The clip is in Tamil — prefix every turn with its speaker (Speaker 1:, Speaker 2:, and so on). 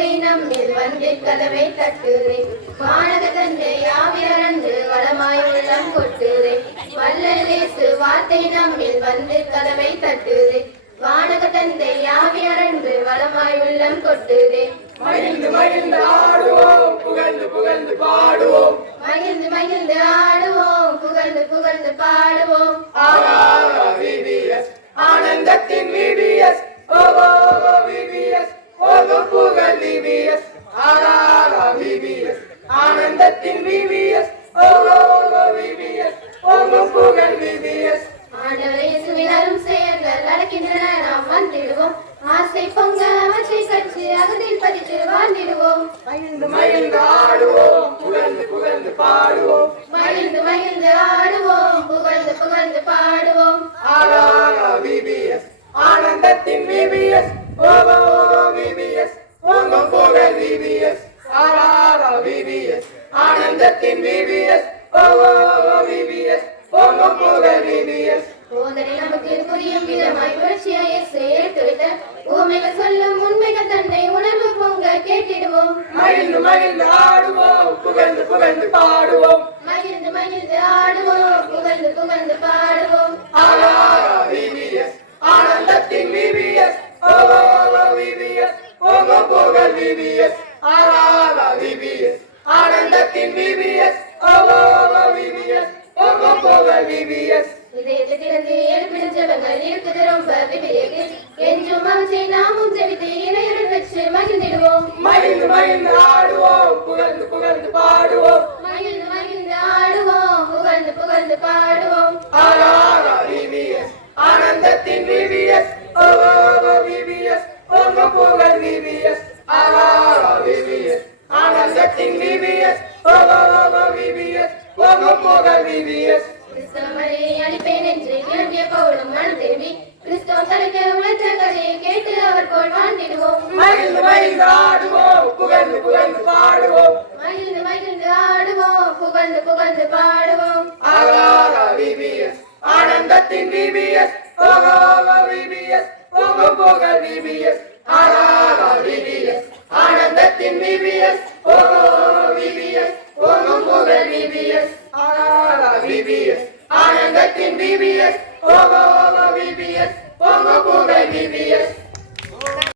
Speaker 1: வார்த்தை நம்மில் வந்து கதவை தட்டுதே. வானக தந்தை யாவிரண்டு வளமாய் உள்ளம் கொட்டுதே. வல்லலேசு வார்த்தை நம்மில் வந்து கதவை தட்டுதே. வானக தந்தை யாவிரண்டு வளமாய் உள்ளம் கொட்டுதே.
Speaker 2: மகிழ்ந்து மகிழ்ந்து ஆடுவோம் புகழ்ந்து புகழ்ந்து பாடுவோம்.
Speaker 1: மகிழ்ந்து மகிழ்ந்து ஆடுவோம் புகழ்ந்து புகழ்ந்து பாடுவோம்.
Speaker 2: ஆகாரா மகிழ்ந்து மகிழ்ந்து ஆடுவோம். புகழ்ந்து புகழ்ந்து பாடுவோம்.
Speaker 1: மகிழ்ந்து மகிழ்ந்து ஆடுவோம். புகழ்ந்து புகழ்ந்து பாடுவோம்.
Speaker 2: ஆகாரா விபிஎஸ் ஆனந்தத்தின் விபிஎஸ் ஓகோ விபிஎஸ் ஓகோ புகழ் விபிஎஸ் ஆகாரா விபிஎஸ் ஆனந்தத்தின் விபிஎஸ் ஓகோ விபிஎஸ் ஓகோ புகழ் விபிஎஸ்
Speaker 1: போதனை நமக்கு புரியும் விதமாய் புரட்சியாய் எடுத்து வைத்த ஊமைகள் சொல்லும் உண்மைகள் தன்னை உணர்வு பொங்க கேட்டிடுவோம்.
Speaker 2: மகிழ்ந்து மகிழ்ந்து ஆடுவோம். புகழ்ந்து புகழ்ந்து பாடுவோம்.
Speaker 1: மகிழ்ந்து மகிழ்ந்து ஆடுவோம். புகழ்ந்து புகழ்ந்து பாடுவோம்.
Speaker 2: விபிஎஸ் ஆனந்தத்தின் விபிஎஸ் ஓகோ விபிஎஸ் ஓகோ புகழ் விபிஎஸ் ஆகாரா விபிஎஸ் ஆனந்தத்தின் விபிஎஸ் ஓகோ விபிஎஸ் ஓகோ புகழ் விபிஎஸ்
Speaker 1: இதயத்திலிருந்து எழுப்பிடும் ஜெபங்கள் இருக்குது ரொம்ப விவேகு. என்றும் மகிழ்ந்திடுவோம்
Speaker 2: மகிழ்ந்து மகிழ்ந்து ஆடுவோம். புகழ்ந்து புகழ்ந்து பாடுவோம்.
Speaker 1: மகிழ்ந்து மகிழ்ந்து ஆடுவோம். புகழ்ந்து புகழ்ந்து பாடுவோம்.
Speaker 2: ஆகாரா விபிஎஸ் ஆனந்தத்தின் விபிஎஸ் ஓகோ விபிஎஸ் ஓகோ புகழ் விபிஎஸ் ஆகாரா விபிஎஸ் ஆனந்தத்தின் விபிஎஸ் ஓகோ விபிஎஸ் ஓகோ புகழ் விபிஎஸ்
Speaker 1: கிறிஸ்தவமரை அளிப்பேன் என்று கிளம்பிய பவுலும் மனம் திரும்பி கிறிஸ்தவ தனக்கு உழைத்த கதையை கேட்டு அவர் வாழ்ந்திடுவோம்
Speaker 2: மகிழ்ந்து ஆடுவோம் புகழ்ந்து புகழ்ந்து பாடுவோம்
Speaker 1: மகிழ்ந்து மகிழ்ந்து ஆடுவோம் புகழ்ந்து புகழ்ந்து பாடுவோம்
Speaker 2: ஆகாரா விபிஎஸ் ஆனந்தத்தின் விபிஎஸ் போகோகோ விபிஎஸ் போகும் புகழ் விபிஎஸ் ஆகாரா விபிஎஸ் ஆனந்தத்தின் விபிஎஸ் போகோகோ விபிஎஸ் போகும் புகழ் விபிஎஸ் ஆகாரா விபிஎஸ்